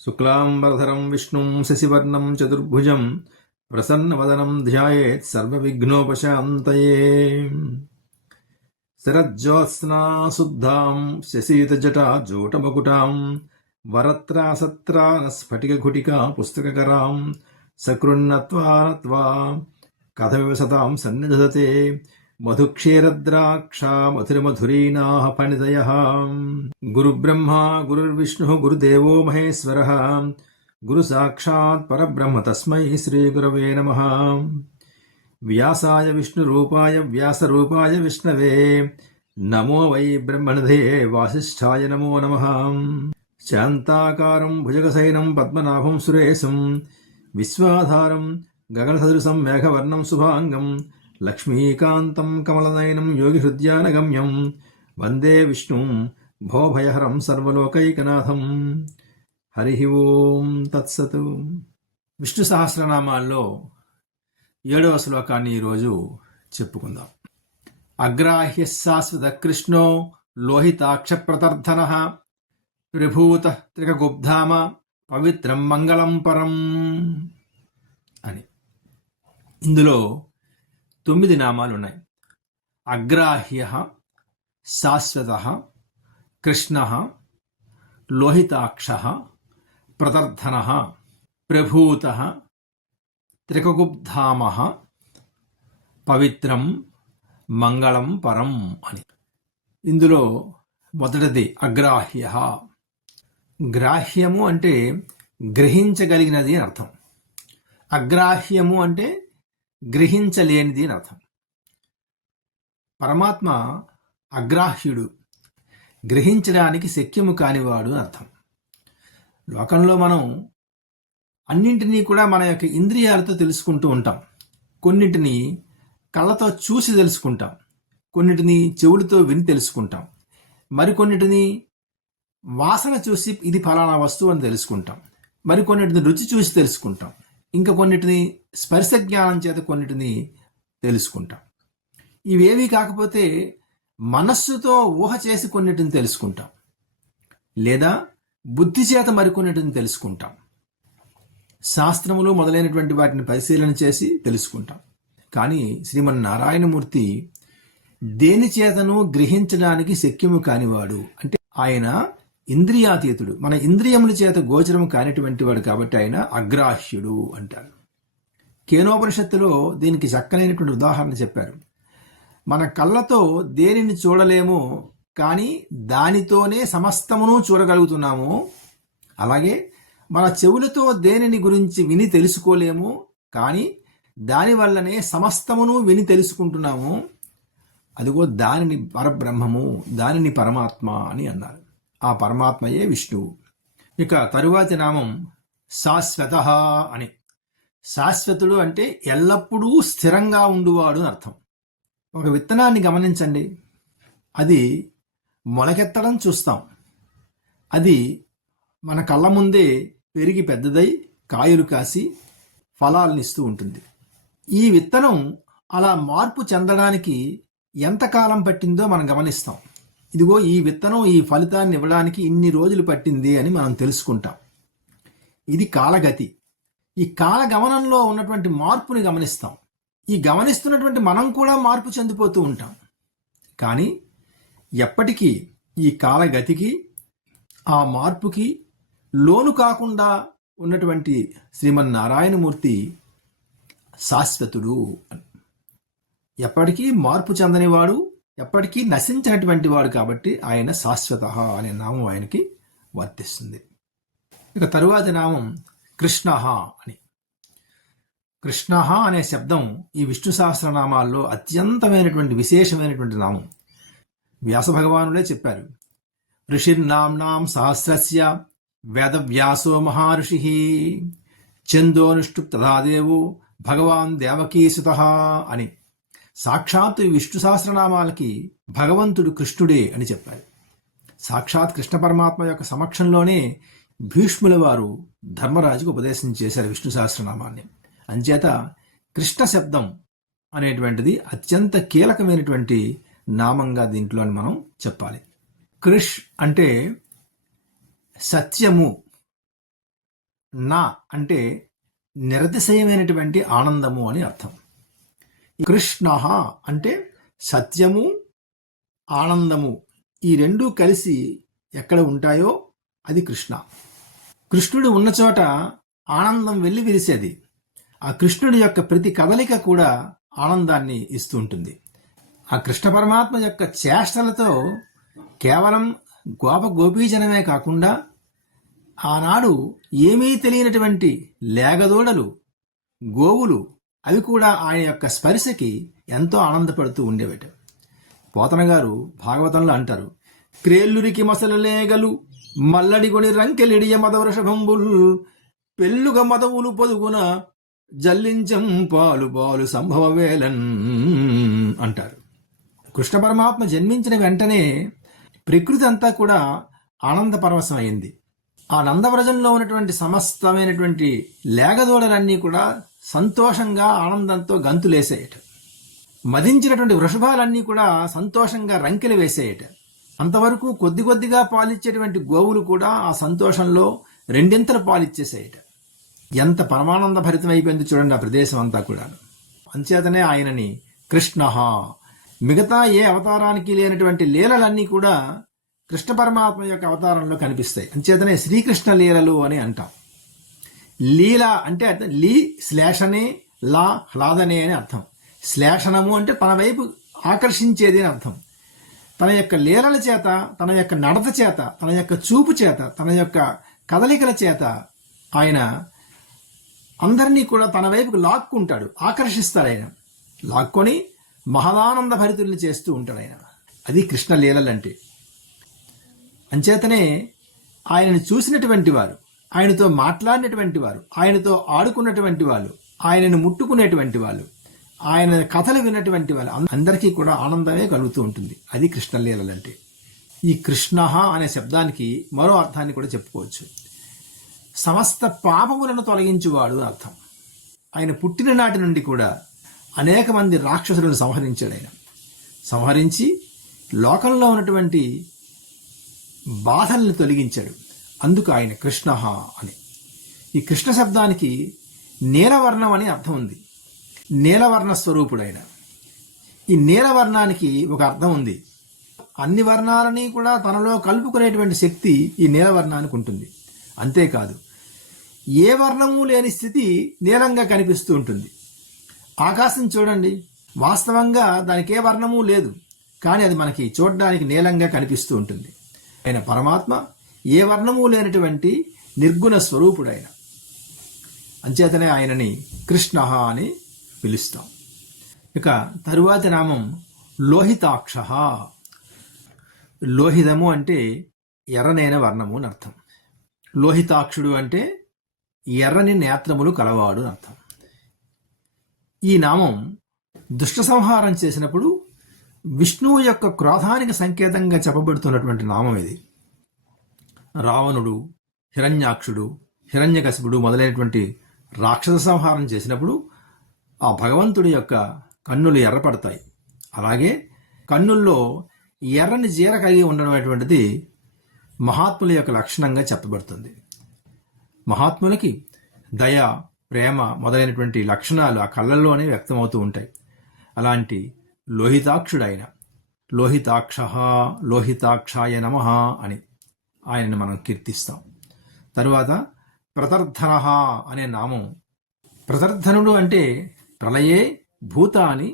శుక్లాంబరధరం విష్ణుం శశివర్ణం చతుర్భుజం ప్రసన్నవదనం ధ్యాయేత్ సర్వవిఘ్నోపశాంతయే. శరజ్యోత్స్నాశుద్ధాం శశీతజటాజూటమకుటాం వరత్రాసత్రానస్ఫటికఘుటికా పుస్తకకరాం సకృన్నత్వా నత్వా కథమివ సతాం సన్నిధతే మధుక్షీరద్రాక్షా మధురమధురీనాః ఫణితయః. గురుబ్రహ్మా గురుర్విష్ణుః గురుదేవో మహేశ్వరः గురు సాక్షాత్ పరబ్రహ్మ తస్మై శ్రీగురవే నమః. వ్యాసాయ విష్ణురూపాయ వ్యాసరూపాయ విష్ణవే నమో వై బ్రహ్మణదే వాసిష్ఠాయ నమో నమః. శాంతాకారం భుజగశయనం పద్మనాభం సురేశం విశ్వాధారం గగనసదృశం మేఘవర్ణం శుభాంగం లక్ష్మీకాంతం కమలనయనం యోగిహృద్యానగమ్యం వందే విష్ణుం భోభయహరం సర్వలోకైకనాథం. హరి ఓం తత్సత్. విష్ణు సహస్రనామాల్లో 7వ శ్లోకాన్ని ఈరోజు చెప్పుకుందాం. అగ్రాహ్య శాశ్వత కృష్ణో లోహితాక్ష ప్రతర్ధన ప్రభూత త్రికగుబ్ధామ పవిత్రం మంగళం పరం అని. ఇందులో 9 నామాలు ఉన్నాయి. అగ్రాహ్య, శాశ్వత, కృష్ణ, లోహితాక్ష, ప్రతర్ధన, ప్రభూత, త్రికగుబ్ధామ, పవిత్రం, మంగళం పరం అని. ఇందులో మొదటిది అగ్రాహ్య. గ్రాహ్యము అంటే గ్రహించగలిగినది అని అర్థం. అగ్రాహ్యము అంటే గ్రహించలేనిది అని అర్థం. పరమాత్మ అగ్రాహ్యుడు, గ్రహించడానికి శక్యము కానివాడు అని అర్థం. లోకంలో మనం అన్నింటినీ కూడా మన యొక్క ఇంద్రియాలతో తెలుసుకుంటూ ఉంటాం. కొన్నిటిని కళ్ళతో చూసి తెలుసుకుంటాం, కొన్నిటిని చెవులతో విని తెలుసుకుంటాం, మరికొన్నిటిని వాసన చూసి ఇది ఫలానా వస్తువు అని తెలుసుకుంటాం, మరికొన్నిటిని రుచి చూసి తెలుసుకుంటాం, ఇంకా కొన్నిటిని స్పర్శ జ్ఞానం చేత కొన్నిటిని తెలుసుకుంటాం. ఇవేవి కాకపోతే మనస్సుతో ఊహ చేసి కొన్నిటిని తెలుసుకుంటాం, లేదా బుద్ధి చేత మరికొన్నిటిని తెలుసుకుంటాం. శాస్త్రములు మొదలైనటువంటి వాటిని పరిశీలన చేసి తెలుసుకుంటాం. కానీ శ్రీమన్నారాయణమూర్తి దేని చేతను గ్రహించడానికి శక్యము కానివాడు. అంటే ఆయన ఇంద్రియాతీతుడు, మన ఇంద్రియముల చేత గోచరము కానిటువంటి వాడు కాబట్టి ఆయన అగ్రాహ్యుడు అంటారు. కేనోపనిషత్తులో దీనికి చక్కనైనటువంటి ఉదాహరణ చెప్పారు. మన కళ్ళతో దేనిని చూడలేము, కానీ దానితోనే సమస్తమును చూడగలుగుతున్నాము. అలాగే మన చెవులతో దేనిని గురించి విని తెలుసుకోలేము, కానీ దానివల్లనే సమస్తమును విని తెలుసుకుంటున్నాము. అదిగో దానిని పరబ్రహ్మము, దానిని పరమాత్మ అని అన్నారు. ఆ పరమాత్మయే విష్ణువు. ఇక తరువాతి నామం శాశ్వత అని. శాశ్వతుడు అంటే ఎల్లప్పుడూ స్థిరంగా ఉండువాడు అని అర్థం. ఒక విత్తనాన్ని గమనించండి. అది మొలకెత్తడం చూస్తాం. అది మన కళ్ళ ముందే పెరిగి పెద్దదై కాయలు కాసి ఫలాలనిస్తూ ఉంటుంది. ఈ విత్తనం అలా మార్పు చెందడానికి ఎంతకాలం పట్టిందో మనం గమనిస్తాం. ఇదిగో ఈ విత్తనం ఈ ఫలితాన్ని ఇవ్వడానికి ఇన్ని రోజులు పట్టింది అని మనం తెలుసుకుంటాం. ఇది కాలగతి. ఈ కాలగమనంలో ఉన్నటువంటి మార్పుని గమనిస్తాం. ఈ గమనిస్తున్నటువంటి మనం కూడా మార్పు చెందిపోతూ ఉంటాం. కానీ ఎప్పటికీ ఈ కాలగతికి, ఆ మార్పుకి లోను కాకుండా ఉన్నటువంటి శ్రీమన్నారాయణమూర్తి శాశ్వతుడు. ఎప్పటికీ మార్పు చెందనివాడు, ఎప్పటికీ నశించినటువంటి వాడు కాబట్టి ఆయన శాశ్వత అనే నామం ఆయనకి వర్తిస్తుంది. ఇక తరువాతి నామం కృష్ణ అని. కృష్ణ అనే శబ్దం ఈ విష్ణు సహస్రనామాల్లో అత్యంతమైనటువంటి విశేషమైనటువంటి నామం. వ్యాస భగవానుడే చెప్పారు. ఋషిర్నామ్నాం సహస్రస్య వేదవ్యాసో మహారుషి చందోనుష్టు తథాదేవో భగవాన్ దేవకీసుత అని. సాక్షాత్ విష్ణు సహస్రనామాలకి భగవంతుడు కృష్ణుడే అని చెప్పారు. సాక్షాత్ కృష్ణ పరమాత్మ యొక్క సమక్షంలోనే భీష్ముల వారు ధర్మరాజుకు ఉపదేశం చేశారు విష్ణు సహస్రనామాన్ని. అంచేత కృష్ణ శబ్దం అనేటువంటిది అత్యంత కీలకమైనటువంటి నామంగా దీంట్లో మనం చెప్పాలి. కృష్ అంటే సత్యము నా అంటే నిరతిశయమైనటువంటి ఆనందము అని అర్థం. కృష్ణ అంటే సత్యము, ఆనందము ఈ రెండూ కలిసి ఎక్కడ ఉంటాయో అది కృష్ణ. కృష్ణుడు ఉన్న చోట ఆనందం వెళ్లి విరిసేది. ఆ కృష్ణుడి యొక్క ప్రతి కదలిక కూడా ఆనందాన్ని ఇస్తూ ఉంటుంది. ఆ కృష్ణ పరమాత్మ యొక్క చేష్టలతో కేవలం గోపీజనమే కాకుండా ఆనాడు ఏమీ తెలియనటువంటి లేగదోడలు, గోవులు అవి కూడా ఆయన యొక్క స్పర్శకి ఎంతో ఆనందపడుతూ ఉండేవట. పోతన గారు భాగవతంలో అంటారు, క్రేల్లురికి మసలు లేగలు మల్లడిగొని రంకెలిడియ మదవృషభంబుల్ పెళ్ళుగ మదవులు పొదుగున జల్లించం పాలు పాలు సంభవ వేలన్ అంటారు. కృష్ణ పరమాత్మ జన్మించిన వెంటనే ప్రకృతి అంతా కూడా ఆనంద పరవశమైంది. ఆ నందవ్రజంలో ఉన్నటువంటి సమస్తమైనటువంటి లేగదోడలన్నీ కూడా సంతోషంగా ఆనందంతో గంతులేసేయట. మదించినటువంటి వృషభాలన్నీ కూడా సంతోషంగా రంకెలు వేసేయట. అంతవరకు కొద్ది కొద్దిగా పాలిచ్చేటువంటి గోవులు కూడా ఆ సంతోషంలో రెండింతలు పాలిచ్చేసేయట. ఎంత పరమానంద భరితం అయిపోయింది చూడండి ఆ ప్రదేశం అంతా కూడా. అంచేతనే ఆయనని కృష్ణ, మిగతా ఏ అవతారానికి లేనటువంటి లీలలన్నీ కూడా కృష్ణ పరమాత్మ యొక్క అవతారంలో కనిపిస్తాయి. అంచేతనే శ్రీకృష్ణ లీలలు అని అంటాం. లీల అంటే లీ శ్లేషనే, లా హ్లాదనే అని అర్థం. శ్లేషణము అంటే తన వైపు ఆకర్షించేది అని అర్థం. తన యొక్క లీలల చేత, తన యొక్క నడత చేత, తన యొక్క చూపు చేత, తన యొక్క కదలికల చేత ఆయన అందరినీ కూడా తన వైపుకు లాక్కుంటాడు, ఆకర్షిస్తాడు. ఆయన లాక్కొని మహదానంద భరితుల్ని చేస్తూ ఉంటాడు ఆయన. అది కృష్ణ లీలలంటే. అంచేతనే ఆయనను చూసినటువంటి వారు, ఆయనతో మాట్లాడినటువంటి వారు, ఆయనతో ఆడుకున్నటువంటి వాళ్ళు, ఆయనను ముట్టుకునేటువంటి వాళ్ళు, ఆయన కథలు విన్నటువంటి వాళ్ళు అందరికీ కూడా ఆనందమే కలుగుతూ ఉంటుంది. అది కృష్ణలీలలంటే. ఈ కృష్ణ అనే శబ్దానికి మరో అర్థాన్ని కూడా చెప్పుకోవచ్చు. సమస్త పాపములను తొలగించువాడు అర్థం. ఆయన పుట్టిన నాటి నుండి కూడా అనేక మంది రాక్షసులను సంహరించాడు. ఆయన సంహరించి లోకంలో ఉన్నటువంటి బాధల్ని తొలగించాడు. అందుకు ఆయన కృష్ణ అని. ఈ కృష్ణ శబ్దానికి నీలవర్ణం అని అర్థం ఉంది. నీలవర్ణ స్వరూపుడైన. ఈ నీలవర్ణానికి ఒక అర్థం ఉంది. అన్ని వర్ణాలని కూడా తనలో కలుపుకునేటువంటి శక్తి ఈ నీలవర్ణానికి ఉంటుంది. అంతేకాదు, ఏ వర్ణము లేని స్థితి నీలంగా కనిపిస్తూ ఉంటుంది. ఆకాశం చూడండి, వాస్తవంగా దానికి ఏ వర్ణము లేదు, కానీ అది మనకి చూడడానికి నీలంగా కనిపిస్తూ ఉంటుంది. ఆయన పరమాత్మ ఏ వర్ణము లేనటువంటి నిర్గుణ స్వరూపుడైన. అంచేతనే ఆయనని కృష్ణ అని పిలుస్తాం. ఇక తరువాతి నామం లోహితాక్ష. లోహితము అంటే ఎర్రనైన వర్ణము అని అర్థం. లోహితాక్షుడు అంటే ఎర్రని నేత్రములు కలవాడు అని అర్థం. ఈ నామం దుష్ట సంహారం చేసినప్పుడు విష్ణువు యొక్క క్రోధానికి సంకేతంగా చెప్పబడుతున్నటువంటి నామం ఇది. రావణుడు, హిరణ్యాక్షుడు, హిరణ్యకశిపుడు మొదలైనటువంటి రాక్షస సంహారం చేసినప్పుడు ఆ భగవంతుడి యొక్క కన్నులు ఎర్రపడతాయి. అలాగే కన్నుల్లో ఎర్రని జీర కలిగి ఉండడం అనేటువంటిది మహాత్ముల యొక్క లక్షణంగా చెప్పబడుతుంది. మహాత్ములకి దయ, ప్రేమ మొదలైనటువంటి లక్షణాలు ఆ కళ్ళల్లోనే వ్యక్తమవుతూ ఉంటాయి. అలాంటి లోహితాక్షుడైన లోహితాక్ష, లోహితాక్షాయ నమః అని ఆయనను మనం కీర్తిస్తాం. తరువాత ప్రతర్ధన అనే నామం. ప్రతర్ధనుడు అంటే ప్రళయే భూతాని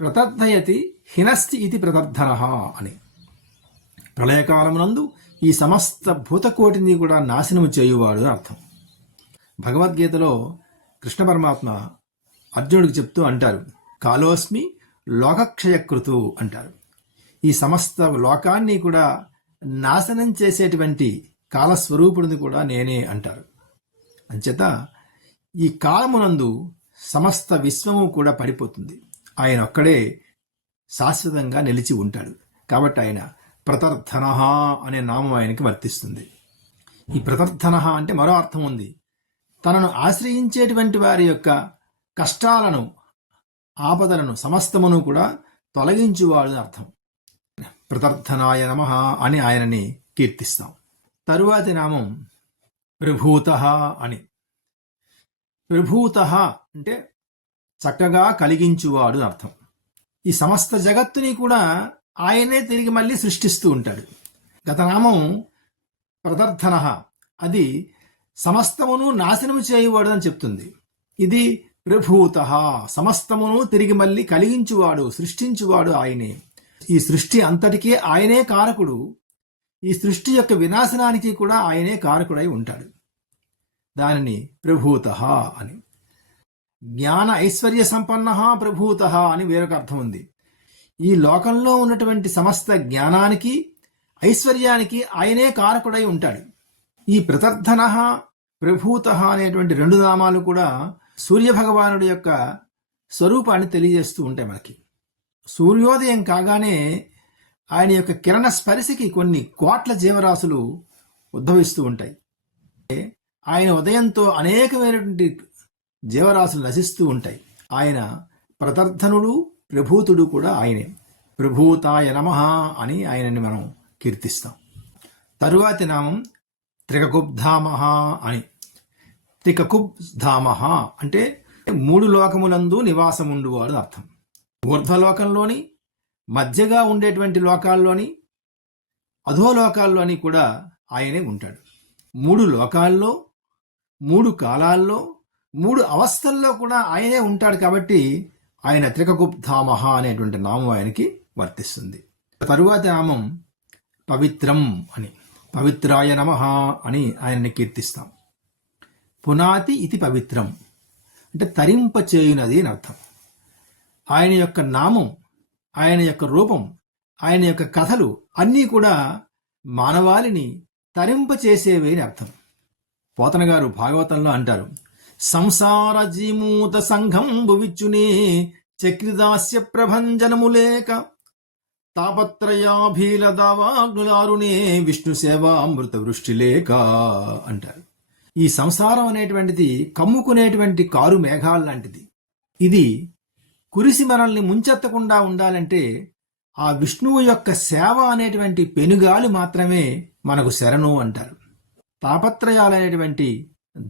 ప్రతర్ధయతి హినస్తి ఇది ప్రతర్ధన అని. ప్రళయకాలమునందు ఈ సమస్త భూతకోటిని కూడా నాశనము చేయువాడు అని అర్థం. భగవద్గీతలో కృష్ణ పరమాత్మ అర్జునుడికి చెప్తూ అంటారు, కాలోస్మి లోకక్షయకృతు అంటారు. ఈ సమస్త లోకాన్ని కూడా నాశనం చేసేటువంటి కాలస్వరూపుడిని కూడా నేనే అంటారు. అంచేత ఈ కాలమునందు సమస్త విశ్వము కూడా పడిపోతుంది. ఆయన ఒక్కడే శాశ్వతంగా నిలిచి ఉంటాడు. కాబట్టి ఆయన ప్రతర్ధన అనే నామం ఆయనకి వర్తిస్తుంది. ఈ ప్రతర్ధన అంటే మరో అర్థం ఉంది. తనను ఆశ్రయించేటువంటి వారి యొక్క కష్టాలను, ఆపదలను సమస్తమును కూడా తొలగించువాడు అర్థం. ప్రతర్ధనాయ నమః అని ఆయనని కీర్తిస్తాం. తరువాతి నామం ప్రభూత అని. ప్రభూత అంటే చక్కగా కలిగించువాడు అర్థం. ఈ సమస్త జగత్తుని కూడా ఆయనే తిరిగి మళ్ళీ సృష్టిస్తూ ఉంటాడు. గత నామం ప్రదర్థన, అది సమస్తమును నాశనము చేయువాడు అని చెప్తుంది. ఇది ప్రభూత, సమస్తమును తిరిగి మళ్ళీ కలిగించువాడు, సృష్టించువాడు ఆయనే. ఈ సృష్టి అంతటికీ ఆయనే కారకుడు. ఈ సృష్టి యొక్క వినాశనానికి కూడా ఆయనే కారకుడై ఉంటాడు. దానిని ప్రభూత అని. జ్ఞాన ఐశ్వర్య సంపన్న ప్రభూత అని వేరొక అర్థం ఉంది. ఈ లోకంలో ఉన్నటువంటి సమస్త జ్ఞానానికి, ఐశ్వర్యానికి ఆయనే కారకుడై ఉంటాడు. ఈ ప్రతర్థన, ప్రభూత అనేటువంటి రెండు నామాలు కూడా సూర్యభగవానుడి యొక్క స్వరూపాన్ని తెలియజేస్తూ ఉంటాయి మనకి. సూర్యోదయం కాగానే ఆయన యొక్క కిరణ స్పర్శకి కొన్ని కోట్ల జీవరాశులు ఉద్భవిస్తూ ఉంటాయి. ఆయన ఉదయంతో అనేకమైనటువంటి జీవరాశులు నశిస్తూ ఉంటాయి. ఆయన ప్రతర్థనుడు, ప్రభూతుడు కూడా ఆయనే. ప్రభూతాయ నమః అని ఆయనని మనం కీర్తిస్తాం. తరువాతి నామం త్రికకుబ్ధామః అని. త్రికకుబ్ధామః అంటే మూడు లోకములందు నివాసముండువాడు అర్థం. ఊర్ధ్వలోకంలోని, మధ్యగా ఉండేటువంటి లోకాల్లోని, అధోలోకాల్లోని కూడా ఆయనే ఉంటాడు. మూడు లోకాల్లో, మూడు కాలాల్లో, మూడు అవస్థల్లో కూడా ఆయనే ఉంటాడు. కాబట్టి ఆయన త్రికకుబ్ధామః అనేటువంటి నామం ఆయనకి వర్తిస్తుంది. తరువాతి నామం పవిత్రం అని. పవిత్రాయ నమః అని ఆయనని కీర్తిస్తాం. పునాతి ఇది పవిత్రం అంటే తరింపచేయునది అని అర్థం. ఆయన యొక్క నామం, ఆయన యొక్క రూపం, ఆయన యొక్క కథలు అన్నీ కూడా మానవాళిని తరింపచేసేవే అని అర్థం. పోతన గారు భాగవతంలో అంటారు, సంసార జీమూత సంఘం భువిచ్చునే చక్రిదాస్య ప్రభంజనములేక తాపత్రయాభీల దావాగ్నులారునే విష్ణు సేవామృత వృష్టి లేక అంటారు. ఈ సంసారం అనేటువంటిది కమ్ముకునేటువంటి కారు మేఘాలు లాంటిది. ఇది కురిసి మనల్ని ముంచెత్తకుండా ఉండాలంటే ఆ విష్ణువు యొక్క సేవ అనేటువంటి పెనుగాలి మాత్రమే మనకు శరణు అంటారు. తాపత్రయాలనేటువంటి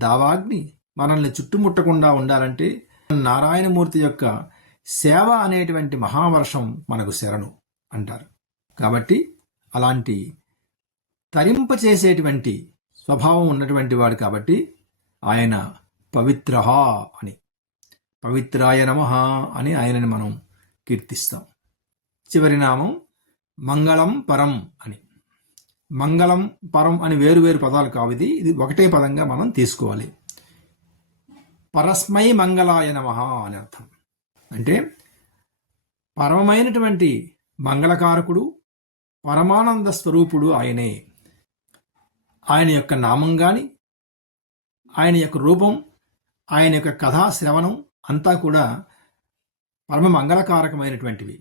దావాగ్ని మనల్ని చుట్టుముట్టకుండా ఉండాలంటే నారాయణమూర్తి యొక్క సేవ అనేటువంటి మహావర్షం మనకు శరణు అంటారు. కాబట్టి అలాంటి తరింపచేసేటువంటి స్వభావం ఉన్నటువంటి వాడు కాబట్టి ఆయన పవిత్ర అని. పవిత్రాయ నమః అని ఆయనని మనం కీర్తిస్తాం. చివరి నామం మంగళం పరం అని. మంగళం పరం అని వేరువేరు పదాలు కావు, ఇది ఒకటే పదంగా మనం తీసుకోవాలి. పరస్మై మంగళాయ నమః అని అర్థం. అంటే పరమమైనటువంటి మంగళకారకుడు, పరమానంద స్వరూపుడు ఆయనే. ఆయన యొక్క నామం కానీ, ఆయన యొక్క రూపం, ఆయన యొక్క కథా శ్రవణం అంతా కూడా పరమ మంగళకారకమైనటువంటివి,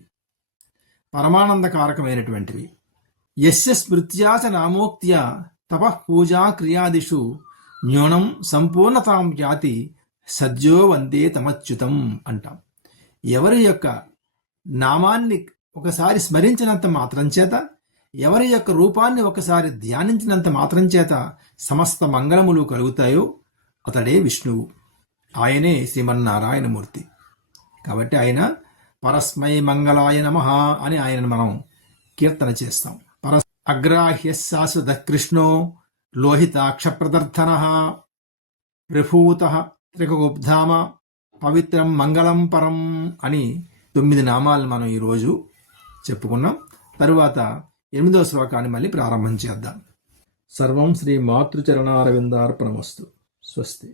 పరమానందకారకమైనటువంటివి. యస్య స్మృత్యాచ నామోక్త్యా తపః పూజా క్రియాదిషు న్యూనం సంపూర్ణతాం యాతి సద్యో వందే తమచ్యుతం అంటాం. ఎవరి యొక్క నామాన్ని ఒకసారి స్మరించినంత మాత్రం చేత, ఎవరి యొక్క రూపాన్ని ఒకసారి ధ్యానించినంత మాత్రం చేత సమస్త మంగళములు కలుగుతాయో అతడే విష్ణువు, ఆయనే శ్రీమన్నారాయణమూర్తి. కాబట్టి ఆయన పరస్మై మంగళాయ నమః అని ఆయనను మనం కీర్తన చేస్తాం. అగ్రాహ్య శాశ్వత కృష్ణో లోహితాక్ష ప్రదర్థన ప్రభూత త్రికకుబ్ధామ పవిత్రం మంగళం పరం అని 9 నామాలు మనం ఈరోజు చెప్పుకున్నాం. తరువాత 8వ శ్లోకాన్ని మళ్ళీ ప్రారంభం చేద్దాం. సర్వం శ్రీ మాతృచరణారవిందార్పణమస్తు. స్వస్తి.